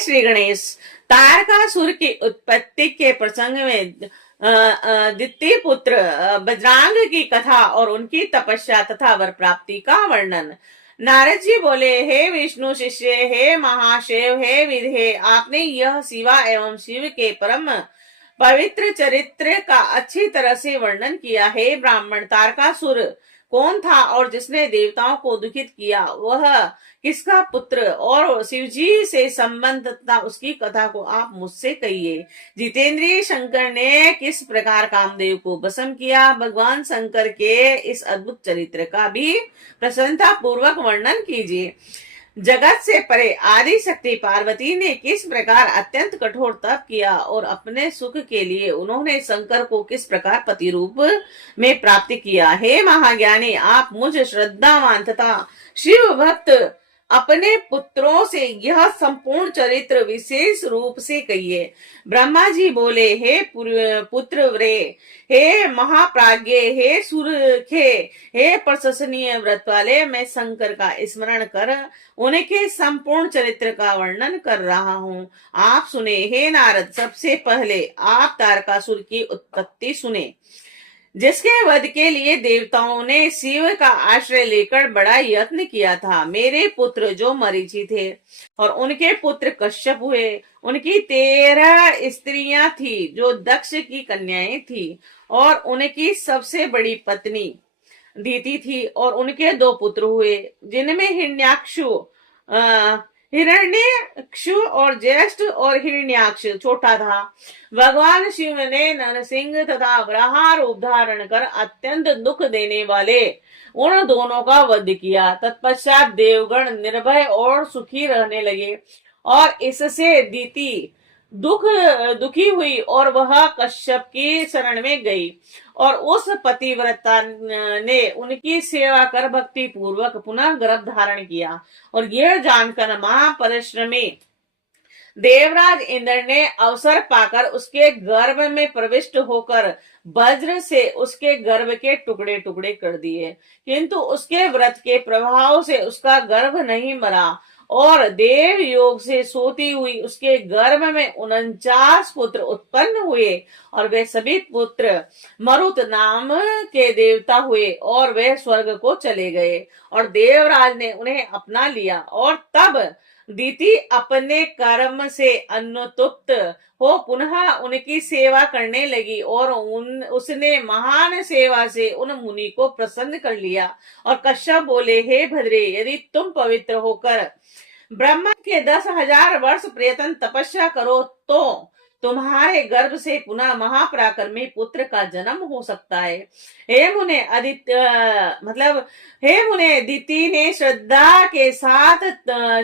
श्री गणेश। तारकासुर की उत्पत्ति के प्रसंग में द्वितीय पुत्र बजरांग की कथा और उनकी तपस्या तथा वर प्राप्ति का वर्णन। नारद जी बोले, हे विष्णु शिष्य, हे महाशिव, हे विधे, आपने यह शिवा एवं शिव के परम पवित्र चरित्र का अच्छी तरह से वर्णन किया। हे ब्राह्मण, तारकासुर कौन था और जिसने देवताओं को दुखित किया? वह किसका पुत्र और शिवजी से संबंध तथा उसकी कथा को आप मुझसे कहिए। जितेंद्रिय शंकर ने किस प्रकार कामदेव को भस्म किया? भगवान शंकर के इस अद्भुत चरित्र का भी प्रसन्नता पूर्वक वर्णन कीजिए। जगत से परे आदि शक्ति पार्वती ने किस प्रकार अत्यंत कठोर तप किया और अपने सुख के लिए उन्होंने शंकर को किस प्रकार पति रूप में प्राप्त किया। हे महाज्ञानी, आप मुझ श्रद्धावान तथा शिव भक्त अपने पुत्रों से यह संपूर्ण चरित्र विशेष रूप से कहिए। ब्रह्मा जी बोले, हे पुत्र व्रे, हे महाप्राज्ञ, हे सुरखे, हे प्रशंसनीय व्रत वाले, मैं शंकर का स्मरण कर उनके संपूर्ण चरित्र का वर्णन कर रहा हूँ। आप सुने। हे नारद, सबसे पहले आप तारकासुर की उत्पत्ति सुने, जिसके वध के लिए देवताओं ने शिव का आश्रय लेकर बड़ा यत्न किया था। मेरे पुत्र जो मरीचि थे और उनके पुत्र कश्यप हुए, उनकी 13 स्त्रियां थी जो दक्ष की कन्याएं थी और उनकी सबसे बड़ी पत्नी दीति थी और उनके 2 पुत्र हुए, जिनमें हिरण्यक्षु और ज्येष्ठ और हिरण्याक्ष छोटा था। भगवान शिव ने नरसिंह तथा वराह रूप धारण कर अत्यंत दुख देने वाले उन दोनों का वध किया। तत्पश्चात देवगण निर्भय और सुखी रहने लगे और इससे दीति दुखी हुई और वह कश्यप की शरण में गई और उस पतिव्रता ने उनकी सेवा कर भक्ति पूर्वक पुनः गर्भ धारण किया। और यह जानकर महापरिश्रमी देवराज इंद्र ने अवसर पाकर उसके गर्भ में प्रविष्ट होकर वज्र से उसके गर्भ के टुकड़े टुकड़े कर दिए, किंतु उसके व्रत के प्रभाव से उसका गर्भ नहीं मरा और देव योग से सोती हुई उसके गर्भ में 49 पुत्र उत्पन्न हुए और वे सभी पुत्र मरुत नाम के देवता हुए और वे स्वर्ग को चले गए और देवराज ने उन्हें अपना लिया। और तब दीति अपने कर्म से अनुतप्त हो पुनः उनकी सेवा करने लगी और उसने महान सेवा से उन मुनि को प्रसन्न कर लिया। और कश्यप बोले, हे भद्रे, यदि तुम पवित्र होकर ब्रह्मा के 10,000 वर्ष प्रयत्न तपस्या करो तो तुम्हारे गर्भ से पुनः महापराक्रमी पुत्र का जन्म हो सकता है। हे मुने, दीति ने श्रद्धा के साथ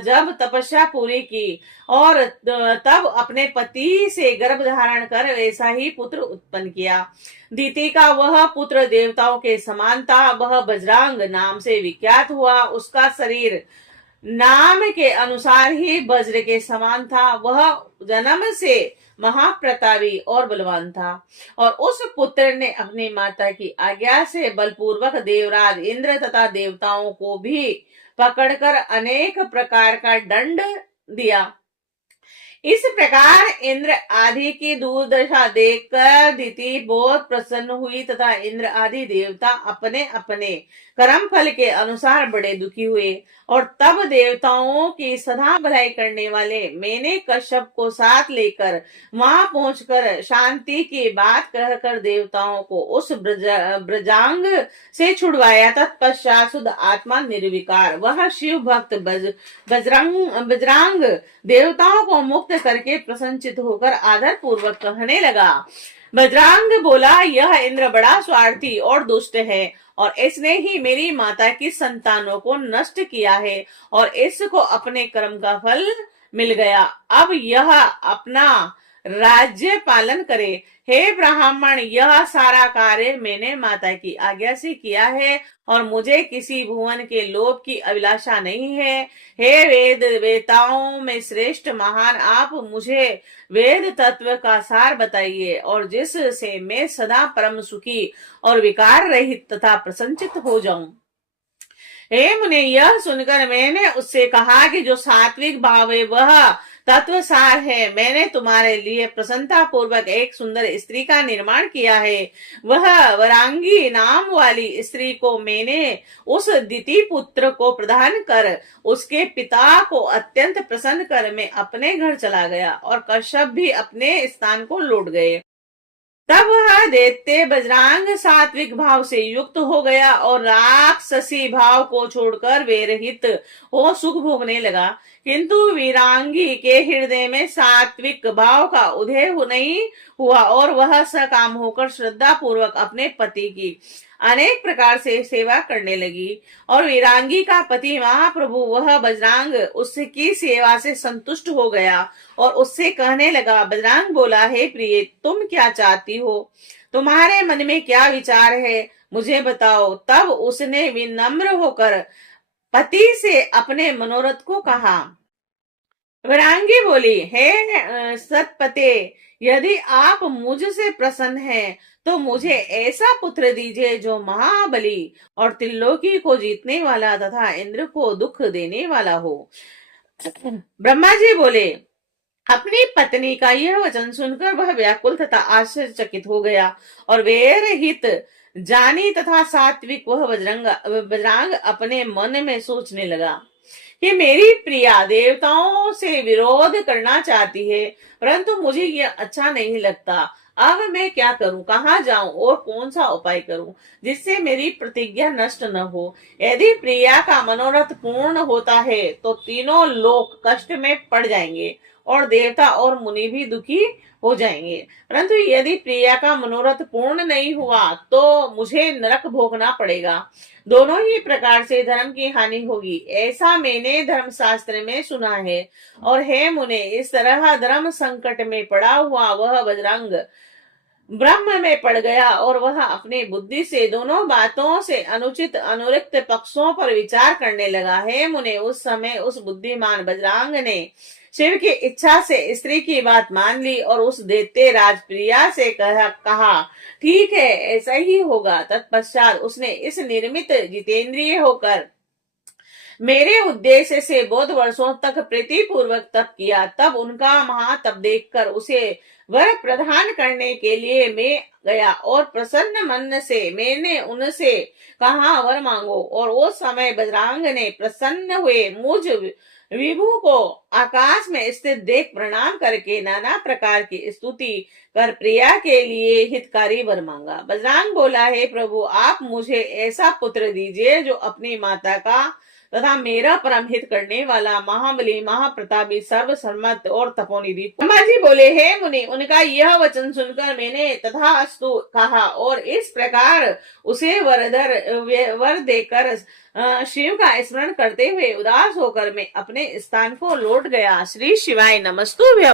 जब तपस्या पूरी की और तब अपने पति से गर्भ धारण कर वैसा ही पुत्र उत्पन्न किया। दीति का वह पुत्र देवताओं के समान था, वह बजरंग नाम से विख्यात हुआ। उसका शरीर नाम के अनुसार ही वज्र के समान था, वह जन्म से महाप्रतापी और बलवान था। और उस पुत्र ने अपनी माता की आज्ञा से बलपूर्वक देवराज इंद्र तथा देवताओं को भी पकड़कर अनेक प्रकार का दंड दिया। इस प्रकार इंद्र आदि की दुर्दशा देखकर दीति बहुत प्रसन्न हुई तथा इंद्र आदि देवता अपने अपने कर्म फल के अनुसार बड़े दुखी हुए। और तब देवताओं की सदा भलाई करने वाले मैंने कश्यप को साथ लेकर वहां पहुंचकर शांति की बात कहकर देवताओं को उस ब्रजांग से छुड़वाया। तत्पश्चात शुद्ध आत्मा निर्विकार वह शिव भक्त बजरंग देवताओं को मुक्त करके प्रसन्नचित होकर आदर पूर्वक कहने लगा। बजरंग बोला, यह इंद्र बड़ा स्वार्थी और दुष्ट है और इसने ही मेरी माता की संतानों को नष्ट किया है और इसको अपने कर्म का फल मिल गया। अब यह अपना राज्य पालन करे। हे ब्राह्मण, यह सारा कार्य मैंने माता की आज्ञा से किया है और मुझे किसी भुवन के लोभ की अभिलाषा नहीं है। हे वेद वेताओं में श्रेष्ठ महान, आप मुझे वेद तत्व का सार बताइए और जिससे मैं सदा परम सुखी और विकार रहित तथा प्रसन्नचित हो जाऊं। हे मुने, यह सुनकर मैंने उससे कहा कि जो सात्विक भाव है वह तत्व सार है, मैंने तुम्हारे लिए प्रसन्नता पूर्वक एक सुंदर स्त्री का निर्माण किया है। वह वरांगी नाम वाली स्त्री को मैंने उस दिति पुत्र को प्रदान कर उसके पिता को अत्यंत प्रसन्न कर मैं अपने घर चला गया और कश्यप भी अपने स्थान को लौट गए। तब वह दैत्य बजरांग सात्विक भाव से युक्त हो गया और राक्षसी भाव को छोड़कर वेरहित हो सुख भोगने लगा। किंतु वीरांगी के हृदय में सात्विक भाव का उदय नहीं हुआ और वह सकाम होकर श्रद्धा पूर्वक अपने पति की अनेक प्रकार से सेवा करने लगी। और वीरांगी का पति महाप्रभु वह बजरांग उसकी सेवा से संतुष्ट हो गया और उससे कहने लगा। बजरांग बोला, हे प्रिय, तुम क्या चाहती हो? तुम्हारे मन में क्या विचार है, मुझे बताओ। तब उसने विनम्र होकर पति से अपने मनोरथ को कहा। वीरांगी बोली, हे सतपते, यदि आप मुझसे प्रसन्न हैं तो मुझे ऐसा पुत्र दीजिए जो महाबली और त्रिलोकी को जीतने वाला तथा इंद्र को दुख देने वाला हो। ब्रह्मा जी बोले, अपनी पत्नी का यह वचन सुनकर वह व्याकुल तथा आश्चर्यचकित हो गया और वेरहित जानी तथा सात्विक वह बजरांग अपने मन में सोचने लगा कि मेरी प्रिया देवताओं से विरोध करना चाहती है, परंतु मुझे यह अच्छा नहीं लगता। अब मैं क्या करूं, कहाँ जाऊं और कौन सा उपाय करूं जिससे मेरी प्रतिज्ञा नष्ट न हो। यदि प्रिया का मनोरथ पूर्ण होता है तो तीनों लोग कष्ट में पड़ जाएंगे और देवता और मुनि भी दुखी हो जाएंगे, परंतु यदि प्रिया का मनोरथ पूर्ण नहीं हुआ तो मुझे नरक भोगना पड़ेगा। दोनों ही प्रकार से धर्म की हानि होगी, ऐसा मैंने धर्मशास्त्र में सुना है। और हे मुने, इस तरह धर्म संकट में पड़ा हुआ वह बजरंग ब्रह्म में पड़ गया और वह अपनी बुद्धि से दोनों बातों से अनुचित अनुरिक्त पक्षों पर विचार करने लगा। हे मुने, उस समय उस बुद्धिमान बजरंग ने शिव की इच्छा से स्त्री की बात मान ली और उस दैत्य राजप्रिया से कहा, ठीक है, ऐसा ही होगा। तत्पश्चात उसने इस निर्मित जितेंद्रिय होकर मेरे उद्देश्य से बहुत वर्षों तक प्रीति पूर्वक तप किया। तब उनका महातप देखकर उसे वर प्रदान करने के लिए मैं गया और प्रसन्न मन से मैंने उनसे कहा, वर मांगो। और उस समय बजरंग ने प्रसन्न हुए मुझ विभु को आकाश में स्थित देख प्रणाम करके नाना प्रकार की स्तुति कर प्रिया के लिए हितकारी वर मांगा। बजरंग बोला, हे प्रभु, आप मुझे ऐसा पुत्र दीजिए जो अपनी माता का तथा मेरा परम हित करने वाला महाबली महाप्रतापी सर्वसम्मत और तपोनिधि। ब्रह्मा जी बोले, हे मुनि, उनका यह वचन सुनकर मैंने तथास्तु कहा और इस प्रकार उसे वर देकर शिव का स्मरण करते हुए उदास होकर मैं अपने स्थान को लौट गया। श्री शिवाय नमस्तुभ्यं।